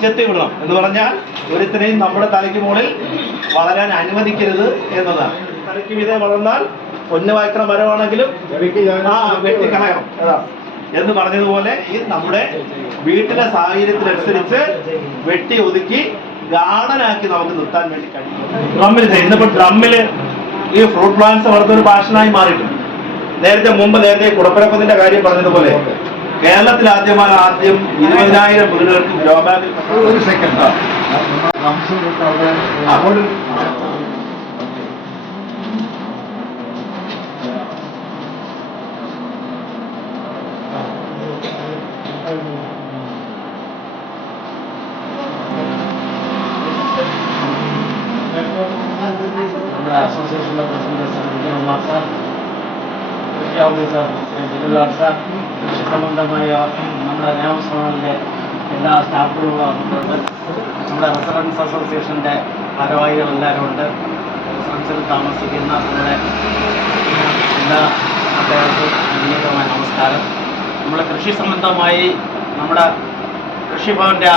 ചെത്തി വിടണം എന്ന് പറഞ്ഞാൽ ഒരുത്തിനെയും നമ്മുടെ തലയ്ക്ക് മുകളിൽ വളരാൻ അനുവദിക്കരുത് എന്നതാണ്. തലയ്ക്ക് മീതെ വളർന്നാൽ പൊന്നു വായിക്കണ മരമാണെങ്കിലും വെട്ടിക്കളയണം എന്ന് പറഞ്ഞതുപോലെ ഈ നമ്മുടെ വീട്ടിലെ സാഹചര്യത്തിനനുസരിച്ച് വെട്ടി ഒതുക്കി ഗാർഡനാക്കി നമുക്ക് നിർത്താൻ വേണ്ടി കഴിയും. ഡ്രമ്മിൽ ഇന്നിപ്പോ ഡ്രമ്മിൽ ഈ ഫ്രൂട്ട് പ്ലാന്റ്സ് വളർത്തുന്ന പാഷനായി മാറിയിട്ടുണ്ട്. നേരത്തെ കുടപ്പനപ്പത്തിന്റെ കാര്യം പറഞ്ഞതുപോലെ കേരളത്തിൽ ആദ്യം 20,000 വീടുകൾക്ക് ഗ്രോ ബാഗിൽ ഒരു സെക്കൻഡ് അസോസിയേഷന്റെ പ്രസിഡന്റ് കൃഷി സംബന്ധമായ നമ്മുടെ നിയമസഭകളിലെ എല്ലാ സ്റ്റാഫുകളും വന്നിട്ടുണ്ട്. നമ്മുടെ റെസിഡൻസ് അസോസിയേഷൻ്റെ ഭാരവാഹികളെല്ലാവരും ഉണ്ട്. റെസിഡൻസിൽ താമസിക്കുന്ന നമ്മുടെ എല്ലാ നാട്ടുകാർക്കും വിനീതമായ നമസ്കാരം. നമ്മുടെ കൃഷി സംബന്ധമായി നമ്മുടെ കൃഷിഭവൻ്റെ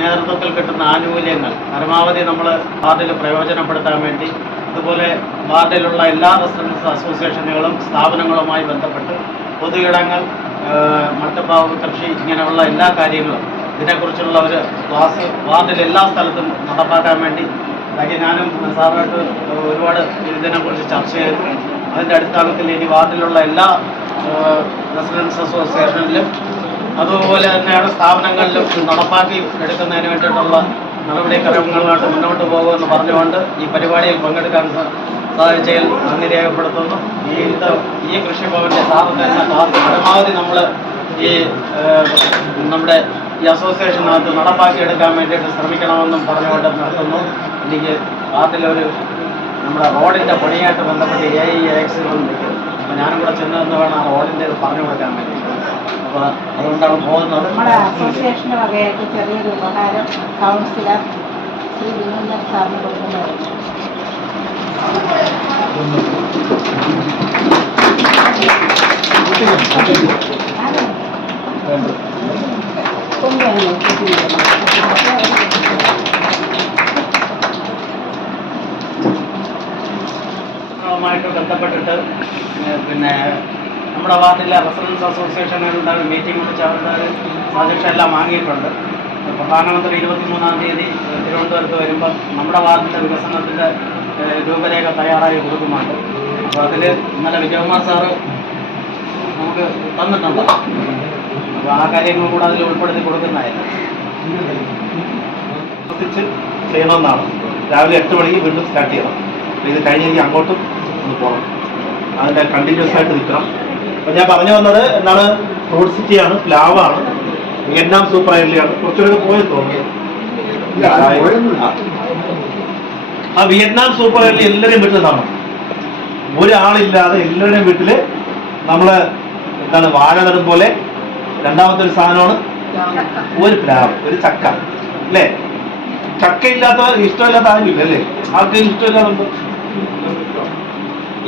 നേതൃത്വത്തിൽ കിട്ടുന്ന ആനുകൂല്യങ്ങൾ പരമാവധി നമ്മൾ വാർഡിൽ പ്രയോജനപ്പെടുത്താൻ വേണ്ടി, അതുപോലെ വാർഡിലുള്ള എല്ലാ റെസിഡൻസ് അസോസിയേഷനുകളും സ്ഥാപനങ്ങളുമായി ബന്ധപ്പെട്ട് പൊതുയിടങ്ങൾ, മട്ടുപ്പാവ് കൃഷി, ഇങ്ങനെയുള്ള എല്ലാ കാര്യങ്ങളും ഇതിനെക്കുറിച്ചുള്ള ഒരു ക്ലാസ് വാർഡിൽ എല്ലാ സ്ഥലത്തും നടപ്പാക്കാൻ വേണ്ടി ഞാനും സാറുമായിട്ട് ഒരുപാട് ഇതിനെക്കുറിച്ച് ചർച്ച ചെയ്തു. അതിൻ്റെ അടിസ്ഥാനത്തിൽ ഇനി വാർഡിലുള്ള എല്ലാ റെസിഡൻസ് അസോസിയേഷനിലും അതുപോലെ തന്നെയാണ് സ്ഥാപനങ്ങളിലും നടപ്പാക്കി എടുക്കുന്നതിന് വേണ്ടിയിട്ടുള്ള നടപടിക്രമങ്ങളുമായിട്ട് മുന്നോട്ട് പോകുമെന്ന് പറഞ്ഞുകൊണ്ട് ഈ പരിപാടിയിൽ പങ്കെടുക്കാൻ സാധിച്ചതിൽ നന്ദി രേഖപ്പെടുത്തുന്നു. ഈ കൃഷിഭവൻ്റെ സാറിൻ്റെ ക്ലാസ് പരമാവധി നമ്മൾ ഈ നമ്മുടെ ഈ അസോസിയേഷനകത്ത് നടപ്പാക്കിയെടുക്കാൻ വേണ്ടിയിട്ട് ശ്രമിക്കണമെന്നും പറഞ്ഞുകൊണ്ട് നിർത്തുന്നു. എനിക്ക് വാർഡിലൊരു നമ്മുടെ റോഡിൻ്റെ പണിയായിട്ട് ബന്ധപ്പെട്ട് AIX നിൽക്കും. അപ്പോൾ ഞാനും കൂടെ ചെന്ന് വേണം ആ റോഡിൻ്റെ ഇത് പറഞ്ഞു കൊടുക്കാൻ വേണ്ടി. അപ്പോൾ അതുകൊണ്ടാണ് പോകുന്നത്. നമ്മുടെ അസോസിയേഷൻ്റെ വകയായിട്ട് ചെറിയൊരു ഉപകാരം കൗൺസിലർ ശ്രീ വിനോദൻ സാറിന് കൊടുക്കുന്നതായിരുന്നു. ുമായിട്ട് ബന്ധപ്പെട്ടിട്ട് പിന്നെ നമ്മുടെ വാർഡിലെ റെസിഡൻസ് അസോസിയേഷനുകളുടെ മീറ്റിംഗ് വിളിച്ച് അവരുടെ അധ്യക്ഷ എല്ലാം വാങ്ങിയിട്ടുണ്ട്. പ്രധാനമന്ത്രി 23-ാം തീയതി തിരുവനന്തപുരത്ത് വരുമ്പം നമ്മുടെ വാർഡിൻ്റെ വികസനത്തിൻ്റെ രൂപരേഖ തയ്യാറായി കൊടുക്കുന്നുണ്ട്. അപ്പോൾ അതിൽ ഇന്നലെ വിജയകുമാർ സാറ് നമുക്ക് തന്നിട്ടുണ്ട്. അപ്പോൾ ആ കാര്യങ്ങൾ കൂടെ അതിൽ ഉൾപ്പെടുത്തി കൊടുക്കുന്നതായിരുന്നു. ചെയ്യണമെന്നാണ്. രാവിലെ 8 മണിക്ക് വീണ്ടും സ്റ്റാർട്ട് ചെയ്യണം. അപ്പോൾ ഇത് കഴിഞ്ഞ് എനിക്ക് അങ്ങോട്ടും ഒന്ന് പോകണം. അതിൻ്റെ കണ്ടിന്യൂസ് ആയിട്ട് നിൽക്കണം. അപ്പോൾ ഞാൻ പറഞ്ഞു വന്നത് എന്താണ്, ഫ്രൂട്ട് സിറ്റിയാണ്, പ്ലാവാണ്, വിയറ്റ്നാം സൂപ്പർ അയർലിയാണ്. കുറച്ചുകൂടെ പോയെന്ന് തോന്നുന്നു. ആ വിയറ്റ്നാം സൂപ്പർ അയർലി എല്ലാവരുടെയും വീട്ടിൽ കാണും. ഒരാളില്ലാതെ എല്ലാവരുടെയും വീട്ടിൽ നമ്മൾ എന്താണ് വാഴ നടും പോലെ രണ്ടാമത്തെ ഒരു സാധനമാണ് ഒരു പ്ലാവ്, ഒരു ചക്ക അല്ലേ. ചക്ക ഇല്ലാത്തവർ ഇഷ്ടമില്ലാത്ത ആരുമില്ല അല്ലേ? ആർക്കും ഇഷ്ടമില്ലാതുണ്ട്.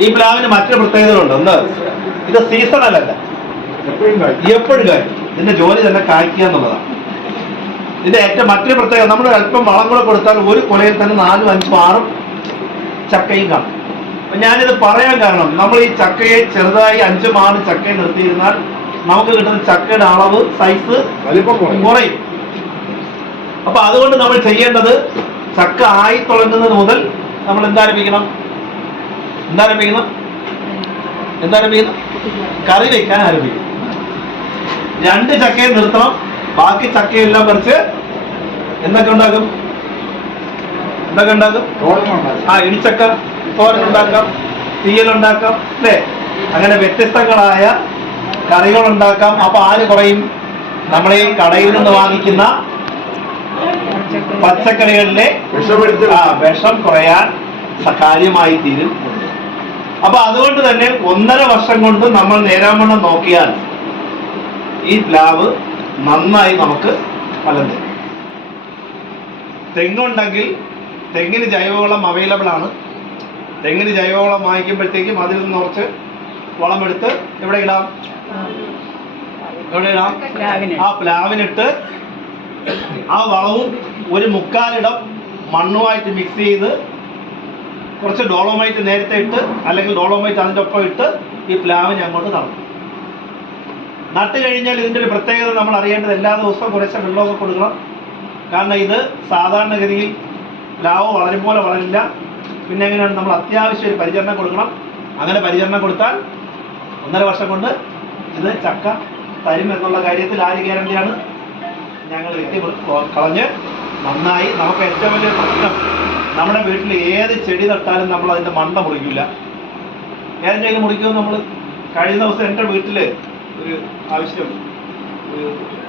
ഈ പ്ലാവിന് മറ്റൊരു പ്രത്യേകതകളുണ്ട്. ഒന്ന്, ഇത് സീസണലല്ല, എപ്പോഴും കായ്ക്കും. ഇതിന്റെ ജോലി തന്നെ കായ്ക്കുക എന്നുള്ളതാണ് ഇതിന്റെ ഏറ്റവും മറ്റൊരു പ്രത്യേകത. നമ്മൾ അല്പം വളം കൂടെ കൊടുത്താൽ ഒരു കൊലയിൽ തന്നെ 4, 5, 6 ചക്കയും കാണും. അപ്പൊ ഞാനിത് പറയാൻ കാരണം, നമ്മൾ ഈ ചക്കയെ ചെറുതായി 5, 6 ചക്കയെ നിർത്തിയിരുന്നാൽ നമുക്ക് കിട്ടുന്ന ചക്കയുടെ അളവ്, സൈസ് കുറയും. അപ്പൊ അതുകൊണ്ട് നമ്മൾ ചെയ്യേണ്ടത്, ചക്ക ആയി തുടങ്ങുന്നത് മുതൽ നമ്മൾ എന്താരംഭിക്കണം കറി വയ്ക്കാൻ ആരംഭിക്കും. 2 ചക്കയെ നിർത്തണം, ബാക്കി ചക്കയെല്ലാം പറിച്ച് എന്തൊക്കെ ഉണ്ടാക്കും? ഇടിച്ചക്ക തോരനുണ്ടാക്കാം, തീയലുണ്ടാക്കാം അല്ലേ? അങ്ങനെ വ്യത്യസ്തങ്ങളായ കറികളുണ്ടാക്കാം. അപ്പൊ ആര് കുറയും? നമ്മളെ കടയിൽ നിന്ന് വാങ്ങിക്കുന്ന പച്ചക്കറികളിലെ വിഷം കുറയാൻ കാര്യമായി തീരും. അപ്പൊ അതുകൊണ്ട് തന്നെ 1.5 വർഷം കൊണ്ട് നമ്മൾ നേരാവണ്ണം നോക്കിയാൽ ഈ പ്ലാവ് നന്നായി നമുക്ക് ഫലം തരും. തെങ്ങുണ്ടെങ്കിൽ തെങ്ങിന് ജൈവവളം അവൈലബിൾ ആണ്. തെങ്ങിന് ജൈവവളം വാങ്ങിക്കുമ്പോഴത്തേക്കും അതിൽ നിന്ന് കുറച്ച് വളമെടുത്ത് എവിടെ ഇടാം? ആ പ്ലാവിനിട്ട് ആ വളവും ഒരു മുക്കാലിടം മണ്ണുമായിട്ട് മിക്സ് ചെയ്ത് കുറച്ച് ഡോളോമൈറ്റ് നേരത്തെ ഇട്ട് അല്ലെങ്കിൽ ഡോളോമൈറ്റ് അതിൻ്റെ ഒപ്പം ഇട്ട് ഈ പ്ലാവിനെ അങ്ങോട്ട് നടും. നട്ട് കഴിഞ്ഞാൽ ഇതിൻ്റെ ഒരു പ്രത്യേകത നമ്മൾ അറിയേണ്ടത് എല്ലാ ദിവസവും കുറച്ച് വെള്ളമൊക്കെ കൊടുക്കണം. കാരണം ഇത് സാധാരണഗതിയിൽ പ്ലാവ് വളരും പോലെ വളരില്ല. പിന്നെ എങ്ങനെയാണ് നമ്മൾ അത്യാവശ്യം ഒരു പരിചരണം കൊടുക്കണം. അങ്ങനെ പരിചരണം കൊടുത്താൽ 1.5 വർഷം കൊണ്ട് ഇത് ചക്ക തരും എന്നുള്ള കാര്യത്തിൽ ആര് ഗ്യാരണ്ടിയാണ്? ഞങ്ങൾ വെട്ടി കളഞ്ഞ് നന്നായി. നമുക്ക് ഏറ്റവും വലിയ പ്രശ്നം, നമ്മുടെ വീട്ടിൽ ഏത് ചെടി നട്ടാലും നമ്മൾ അതിൻ്റെ മണ്ട മുറിക്കില്ല. ഏതെങ്കിലും മുറിക്കുമോ നമ്മൾ? കഴിഞ്ഞ ദിവസം എൻ്റെ വീട്ടിൽ ഒരു ആവശ്യം,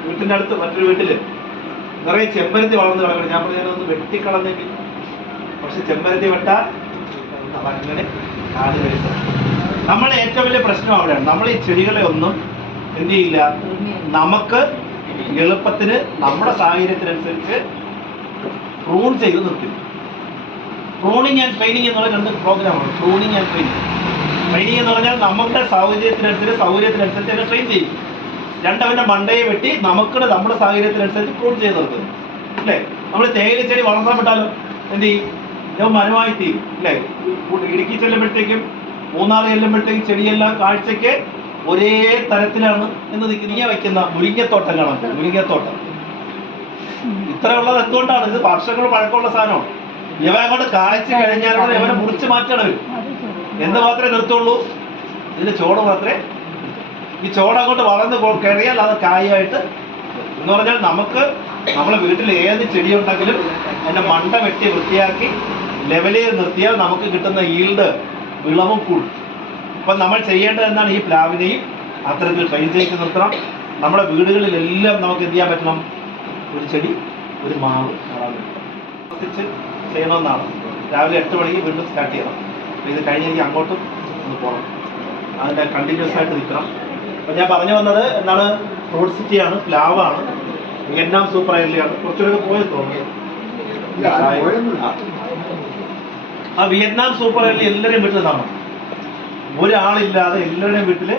വീട്ടിൻ്റെ അടുത്ത് മറ്റൊരു വീട്ടിൽ നിറയെ ചെമ്പരത്തി വളർന്ന് കിടക്കണം. ഞാൻ പറഞ്ഞൊന്ന് വെട്ടിക്കളഞ്ഞെങ്കിൽ, പക്ഷെ ചെമ്പരത്തി വെട്ടാൻ അങ്ങനെ കാട് കഴിക്കും. നമ്മുടെ ഏറ്റവും വലിയ പ്രശ്നം അവിടെയാണ്. നമ്മൾ ഈ ചെടികളെ ഒന്നും എന്ത് ചെയ്യില്ല, നമുക്ക് എളുപ്പത്തിന് നമ്മുടെ സാഹചര്യത്തിനനുസരിച്ച് പ്രൂൺ ചെയ്ത് നിർത്തും. പ്രൂണിങ് ആൻഡ് ട്രെയിനിങ് എന്നുള്ള 2 പ്രോഗ്രാമാണ്. Pruning and training. ട്രെയിനിങ് എന്ന് പറഞ്ഞാൽ നമ്മുടെ സൗകര്യത്തിനനുസരിച്ച് അതിനെ ട്രെയിൻ ചെയ്യും. രണ്ടവൻ്റെ മണ്ടയെ വെട്ടി നമ്മുടെ സാഹചര്യത്തിനനുസരിച്ച് പ്രൂൺ ചെയ്ത് നിർത്തും. അല്ലേ? നമ്മൾ തേയില ചെടി വളർത്താൻ വിട്ടാലോ എന്ത് ചെയ്യും? ഇവ മരമായി തീരും. അല്ലേ? ഇടുക്കി ചെല്ലുമ്പോഴത്തേക്കും മൂന്നാർ ചെല്ലുമ്പോഴത്തേക്കും ചെടിയെല്ലാം കാഴ്ചയ്ക്ക് ഒരേ തരത്തിലാണ് എന്ന് നിൽക്കുന്ന വയ്ക്കുന്ന മുരിങ്ങത്തോട്ടം കാണാം. മുരിങ്ങത്തോട്ടം ഇത്രയുള്ളത് എന്തുകൊണ്ടാണ്? ഇത് വർഷങ്ങൾ പഴക്കമുള്ള സാധനമാണ്. ഇവ അങ്ങോട്ട് കാഴ്ച കഴിഞ്ഞാൽ ഇവനെ മുറിച്ച് മാറ്റണം. എന്ത് മാത്രമേ നിർത്തുള്ളൂ? ഇതിന്റെ ചോട് മാത്രമേ. ഈ ചോട് അങ്ങോട്ട് വളർന്ന് കയറിയാൽ അത് കായായിട്ട് എന്ന് പറഞ്ഞാൽ നമുക്ക് നമ്മളെ വീട്ടിൽ ഏത് ചെടിയുണ്ടെങ്കിലും അതിന്റെ മണ്ട വെട്ടി വൃത്തിയാക്കി ലെവൽ ചെയ്ത് നിർത്തിയാൽ നമുക്ക് കിട്ടുന്ന ഈൽഡ് വിളവും കൂടും. അപ്പം നമ്മൾ ചെയ്യേണ്ടത് എന്താണ്? ഈ പ്ലാവിനെയും അത്തരത്തിൽ ട്രെയിൻ ചെയ്ത് നിർത്തണം. നമ്മുടെ വീടുകളിലെല്ലാം നമുക്ക് എന്ത് ചെയ്യാൻ പറ്റണം? ഒരു ചെടി, ഒരു മാവ് നടാൻ പറ്റും. ചെയ്യണമെന്നാണ്. രാവിലെ 8 മണിക്ക് വീണ്ടും സ്റ്റാർട്ട് ചെയ്യണം. അപ്പോൾ ഇത് കഴിഞ്ഞ് എനിക്ക് അങ്ങോട്ടും ഒന്ന് പോകണം. അതിൻ്റെ കണ്ടിന്യൂസ് ആയിട്ട് നിൽക്കണം. അപ്പോൾ ഞാൻ പറഞ്ഞു വന്നത് എന്താണ്? ഫ്രൂട്ട് സിറ്റിയാണ്, പ്ലാവാണ്, വിയറ്റ്നാം സൂപ്പർ അയർലിയാണ്. കുറച്ചുകൂടെ പോയത് തോന്നുന്നു. ആ വിയറ്റ്നാം സൂപ്പർ അയർലി എല്ലാവരെയും വീട്ടിൽ കാണും. ഒരാളില്ലാതെ എല്ലാവരുടെയും വീട്ടിൽ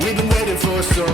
We've been waiting for so